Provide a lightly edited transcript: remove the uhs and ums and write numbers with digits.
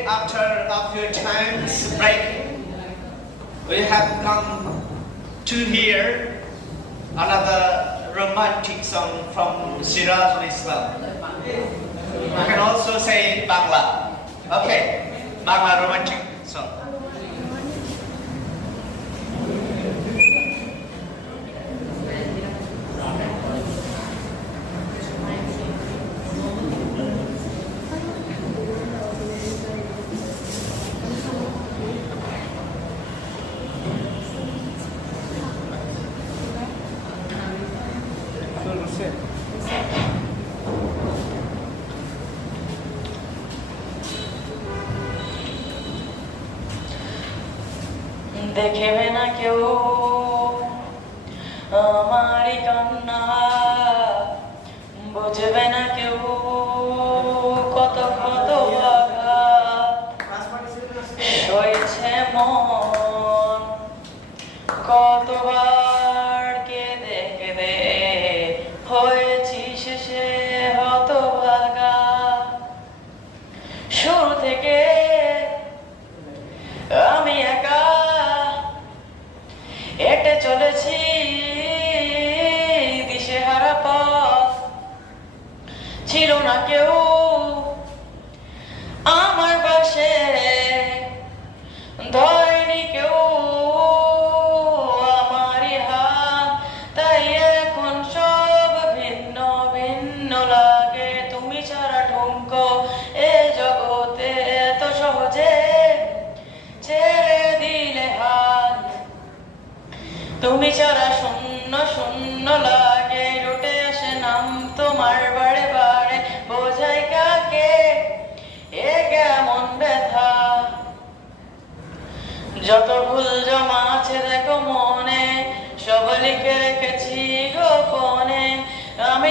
today, after a few times break, we have come to hear another romantic song from Sirajul Islam. You can also say Bangla. Okay, Bangla romantic song. দেখবে না কেউ আমারই কান্না, বুঝবে না কেউ কত কত আঘাত সইছে মন, কতবার কেঁদে কেঁদে হয়েছি শেষে হতভাগা। শুরু থেকে আমি একা হেঁটে চলেছি দিশেহারা পথ, ছিল না কেউ আমার পাশে, ধরেনি কেউ আমারই হাত, তাই এখন সব ভিন্ন ভিন্ন লাগে। তুমি ছাড়া ঠুনকো এ জগতে এত সহজে ছেড়ে দিলে হাত, তুমি ছাড়া শূন্য শূন্য লাগে, রুটে আসে নাম তোমার বারে বারে, বোঝাই কাকে এ কেমন ব্যথা। যত ভুল জমা আছে দেখো মনে, সব লিখে রেখেছি গোপনে, আমি